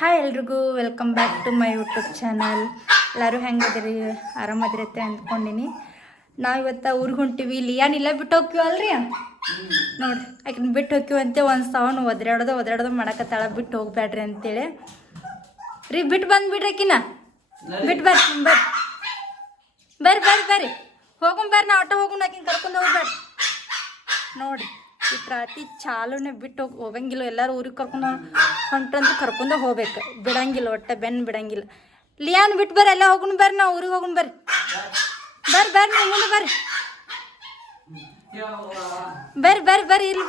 Hi ಎಲ್ರಿಗೂ welcome back to my YouTube channel. ಎಲ್ಲರೂ ಹೆಂಗದಿರಿ, ಆರಾಮದಿರತ್ತೆ ಅಂದ್ಕೊಂಡಿನಿ. ನಾವು ಇವತ್ತು ಊರಿಗೆ ಹೊಂಟಿವಿ. ಲಿಯಾನ್ ಇಲ್ಲ ಬಿಟ್ಟು ಹೋಗ್ತೀವಲ್ರಿ, ನೋಡ್ರಿ ಆಕಿನ ಬಿಟ್ಟು ಹೋಗ್ತೀವಂತೆ. ಒಂದು ಸೌಂಡ್ ಒದ್ರಾಡೋದು ಮಾಡಕತ್ತಾಳ, ಬಿಟ್ಟು ಹೋಗ್ಬೇಡ್ರಿ ಅಂತೇಳಿ ರೀ. ಬಿಟ್ಟು ಬಂದ್ಬಿಡ್ರಿ ಆಕಿನ, ಬಿಟ್ಟು ಬರ್ರಿ ಹೋಗೋಣ ಬರ್ರಿ. ನಾ ಆಟೋ ಹೋಗೋಣ, ಆಕಿನ ಕರ್ಕೊಂಡು ಹೋಗ್ಬೇಡ್ರಿ. ನೋಡಿ ಈ ಪ್ರಾತಿ ಚಾಲುನೇ ಬಿಟ್ಟು ಹೋಗಂಗಿಲ್ಲ. ಎಲ್ಲರೂ ಊರಿಗೆ ಕರ್ಕೊಂಡು ಹೊಂಟ್ರಂದ್ರೆ ಕರ್ಕೊಂಡು ಹೋಗ್ಬೇಕು, ಬಿಡಂಗಿಲ್ಲ, ಒಟ್ಟೆ ಬೆನ್ನು ಬಿಡಂಗಿಲ್ಲ. ಲಿಯಾನ್ ಬಿಟ್ಟು ಬರ್ರಿ, ಎಲ್ಲ ಹೋಗೋಣ ಬರ್ರಿ, ನಾವು ಊರಿಗೆ ಹೋಗೋಣ ಬರ್ರಿ. ನೀವು ಮುಂದೆ ಬರ್ರಿ ಇಲ್ಲಿ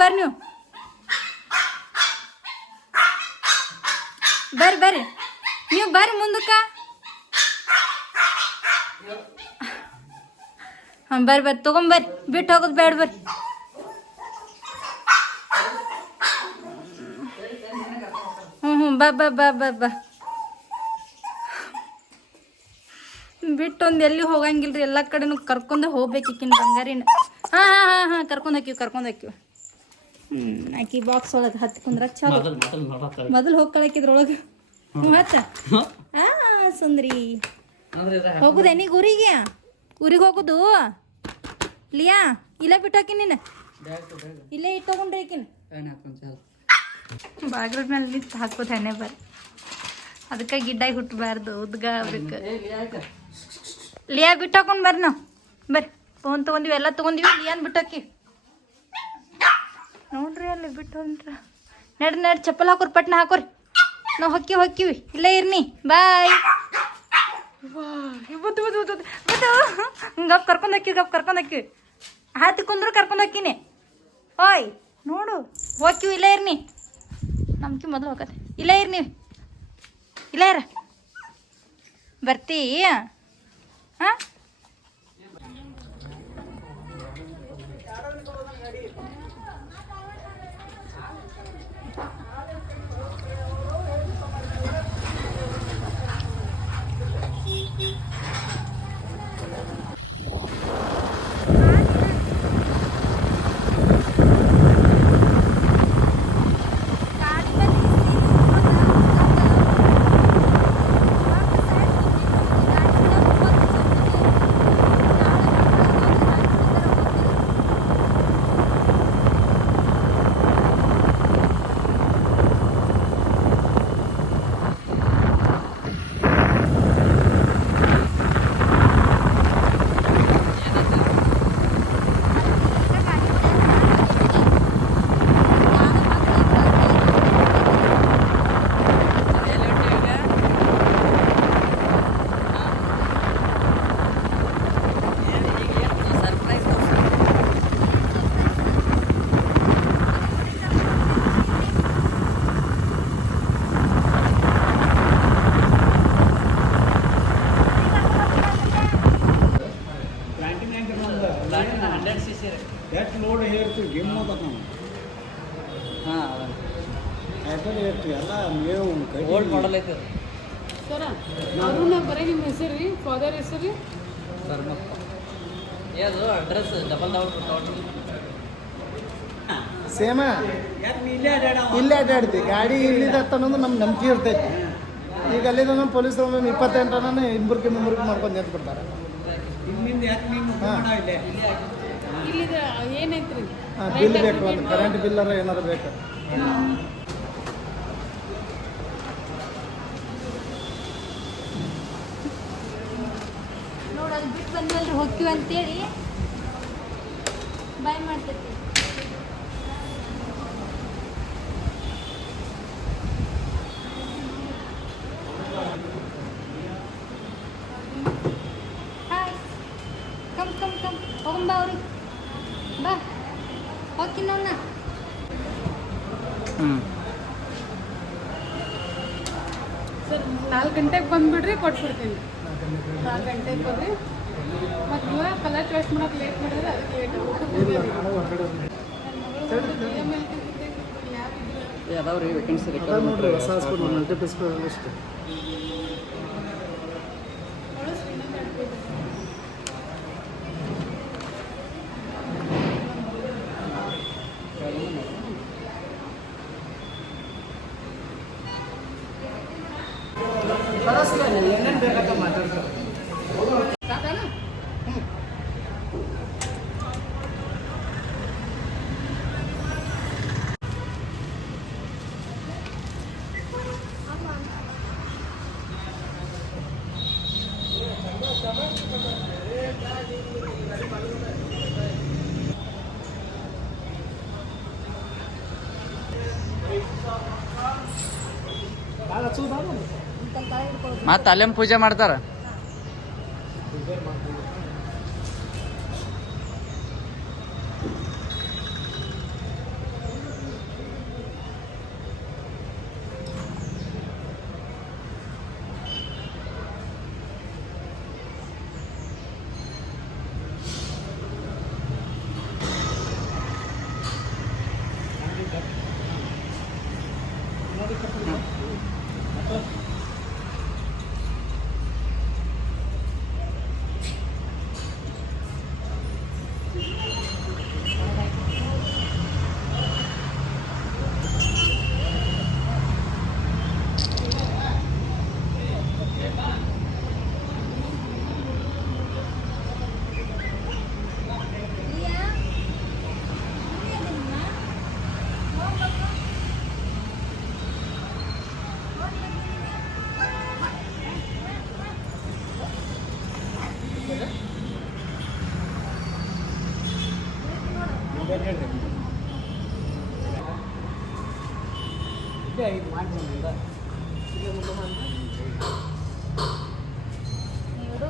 ಬರ್ರಿ, ನೀವು ಬರ್ರಿ ಮುಂದಕ್ಕ. ಹಾಂ ಬರ್ರಿ ತೊಗೊಂಬರ್ರಿ, ಬಿಟ್ಟು ಹೋಗೋದು ಬೇಡ ಬರ್ರಿ. ಬಾ ಬಿಟ್ಟೊಂದು ಎಲ್ಲಿ ಹೋಗಂಗಿಲ್ರಿ, ಎಲ್ಲ ಕಡೆನೂ ಕರ್ಕೊಂಡೆ ಹೋಗ್ಬೇಕು ಈಕಿನ ಬಂಗಾರಿನ. ಹಾಂ ಕರ್ಕೊಂಡು ಹೋಕ್ಕಿವಿ. ಆಕಿ ಬಾಕ್ಸ್ ಒಳಗೆ ಹತ್ತಿ ಕುಂದ್ರ ಚಲೋ. ಮೊದಲು ಹೋಗ್ಕೊಳಕಿದ್ರೊಳಗೆ ಹತ್ತ ಸುಂದ್ರಿ ಹೋಗುದೇನೀಗ ಊರಿಗೆ ಹೋಗುದು. ಲಿಯಾ ಇಲ್ಲ ಬಿಟ್ಟೋಕಿ ನೀನು, ಇಲ್ಲೇ ಇಟ್ಟೋಗೊಂಡ್ರಿ ಆಕಿನ. ಬಾಗಿಲ ಮೇಲೆ ನಿಂತು ಹಾಕೋದು ಹಣೆ ಬರ್ರಿ, ಅದಕ್ಕೆ ಗಿಡ್ಡಾಗಿ ಹುಟ್ಟಬಾರ್ದು, ಉದ್ಗ ಆಗ್ಬೇಕು. ಲಿಯಾ ಬಿಟ್ಟು ಹಾಕೊಂಡು ಬರ್ರಿ, ನಾವು ಬರ್ರಿ. ಫೋನ್ ತೊಗೊಂಡಿವಿ, ಎಲ್ಲ ತೊಗೊಂಡಿವಿ. ಲಿಯಾನ್ ಬಿಟ್ಟೋಕಿ ನೋಡ್ರಿ, ಅಲ್ಲಿ ಬಿಟ್ಟು ಹೊಂಟ್ರ. ನಡ್ರಿ ಚಪ್ಪಲ್ ಹಾಕೋರಿ, ಪಟ್ನ ಹಾಕೋರಿ. ನಾವು ಹೊಕ್ಕಿವಿ, ಇಲ್ಲೇ ಇರ್ನಿ. ಬಾಯ್. ಗಪ್ ಕರ್ಕೊಂಡು ಹೋಕ್ಕಿವಿ. ಹಾತಿ ಕುಂದ್ರು ಕರ್ಕೊಂಡು ಹೋಕ್ಕಿನಿ. ಓಯ್ ನೋಡು, ಹೋಕ್ಕಿವಿ, ಇಲ್ಲೇ ಇರ್ನಿ. ನಮ್ಕಿ ಮೊದಲು ಹೋಗತ್ತೆ, ಇಲ್ಲೇ ಇರ್ನಿ, ಇಲ್ಲೇ ಇರ. ಬರ್ತೀ? ಹಾಂ ಓಲ್ಡ್ ಮಾಡಲ್ ಐತೆ ಸರ. ಅರುಣ ಬರೀ ನಿಮ್ಮ ಹೆಸರು ರೀ, ಫಾದರ್ ಹೆಸರು ರೀ ಧರ್ಮಪ್ಪ. ಅದು ಅಡ್ರೆಸ್ ಡಬಲ್ ಸೇಮ ಇಲ್ಲೇ ಅಡ್ಡಾಡ್ತಿ ಗಾಡಿ ಇಲ್ಲಿದತ್ತ ಅನ್ನೋದು ನಮ್ಮ ನಂಬಿಕೆ ಇರ್ತೈತಿ. ಈಗ ಅಲ್ಲಿಂದ ನಮ್ಮ ಪೊಲೀಸರು ಒಮ್ಮೆ 28 ಇಬ್ಬರಿಗೆ ಮಾಡ್ಕೊಂಡು ನಿಂತು ಬಿಡ್ತಾರೆ. ಇಲ್ಲಿದ ಏನೈತ್ರಿ? ಬಿಲ್ ಬೇಕು, ಒಂದು ಕರೆಂಟ್ ಬಿಲ್ಲರ ಏನಾರು ಬೇಕು. ನೋಡಿ ಅದು ಬಿಟ್ಟು ಬಂದ್ವಲ್ರಿ, ಹೋಗ್ತೀವಿ ಅಂತೇಳಿ ಬಾಯ್ ಮಾಡ್ತೈತಿ. ಹಾಯ್, ಕಮ್ ಹೋಗಂಬ ಅವ್ರಿಗೆ. ಬಾ ಹೋಗ್ತೀನಿ ಅವನ್ನ. ಸರ್ 4 ಗಂಟೆಗೆ ಬಂದುಬಿಡ್ರಿ, ಕೊಟ್ಬಿಡ್ತೀನಿ. 4 ಗಂಟೆಗೆ ಬರ್ರಿ. ಮತ್ತು ನೀವು ಕಲರ್ ಚಾಯ್ಸ್ ಮಾಡೋಕೆ ಲೇಟ್ ಮಾಡಿದ್ರೆ ಅದಕ್ಕೆ ಲೇಟ್ ಯಾವ್ದಾವ್ರಿ ವೇಕೆನ್ಸಿ ನೋಡ್ರಿ, ಹೊಸ ಹಾಸ್ಪಿಟಲ್ ಮಲ್ಟಿಪಲ್ ಸ್ಪೆಷಲಿಸ್ಟ್. ಏನೇನು ಬೇಕಾದ ಮಾತಾಡ್ತಾರೆ. ಸಾಕಣ್ಣ? ಭಾಳ ಹಚ್ಚುದಾ? ಮತ್ತೆ ಅಲ್ಲೇಮ್ ಪೂಜೆ ಮಾಡ್ತಾರ.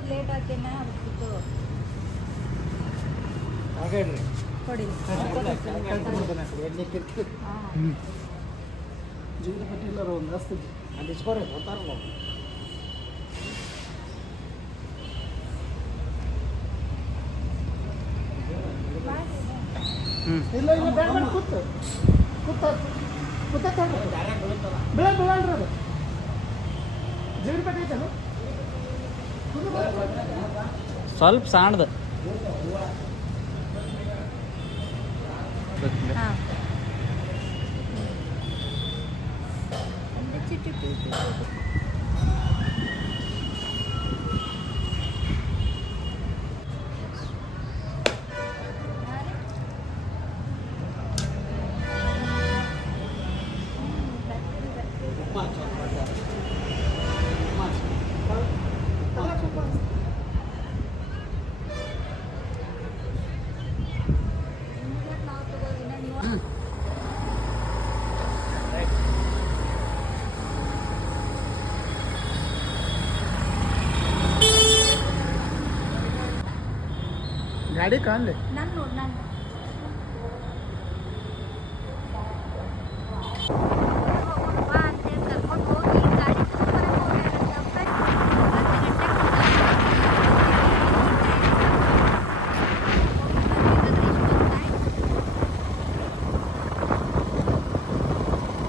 ಲೇಟ್ ಆಗ್ತೇನ ಹಾಗೇನ್ರಿ ಕೊಡಿ. ಜೀವನ ಪಟ್ಟಿಲ್ಲರ ಒಂದು ರಸ್ತೆ ಅಲ್ಲಿ ಇಸ್ಕೊರಿ ಗೊತ್ತಾರಲ್ಲ. ಇಲ್ಲ ಇಲ್ಲ ಬೇಡ ಬೇಡ ಕೂತು ಬೆಳೆ ಬೆಳಲ್ರಿ ಅದು ಜೀವನ ಪಟ್ಟಿ ಐತಲ್ಲ ಸ್ವಲ್ಪ ಸಣ್ಣದ. ಹಾಂ ಗಾಡಿ ಕಾಣಲಿ ನಾನು ನೋಡಿ ನಾನು ಕರ್ಕೊಂಡು ಹೋಗಿ ಗಾಡಿ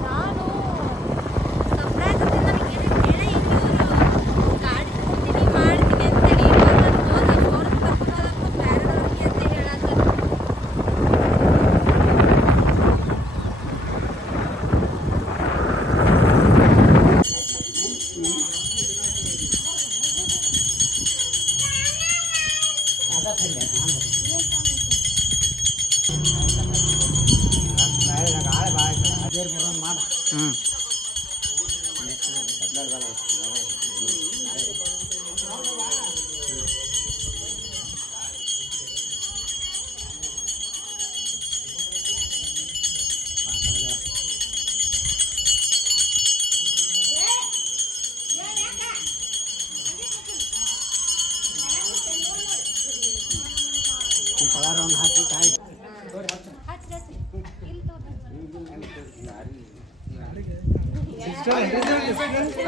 ನಾನು ಸರ್ಪ್ರೈಸ್ ಅಂತ ನನಗೆ ಹೇಳೇ ಇವರು ಗಾಡಿ ತಗೋತೀನಿ ಮಾಡ್ತೀನಿ ಅಂತೇಳಿ ಬೇರೆದವ್ರಿಗೆ ಅಂತ ಹೇಳಕ್ಕೆ ಹ್ಞೂ ಪಲಾರವನ್ನು ಹಾಕಿ ಕಾಯಿ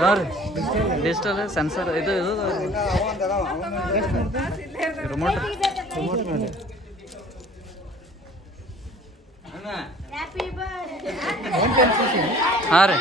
ಹಾಂ ರೀ ಡಿಜಿಟಲ್ ಸೆನ್ಸರ್ ಇದು ರಿಮೋಟ್. ಹಾಂ ರೀ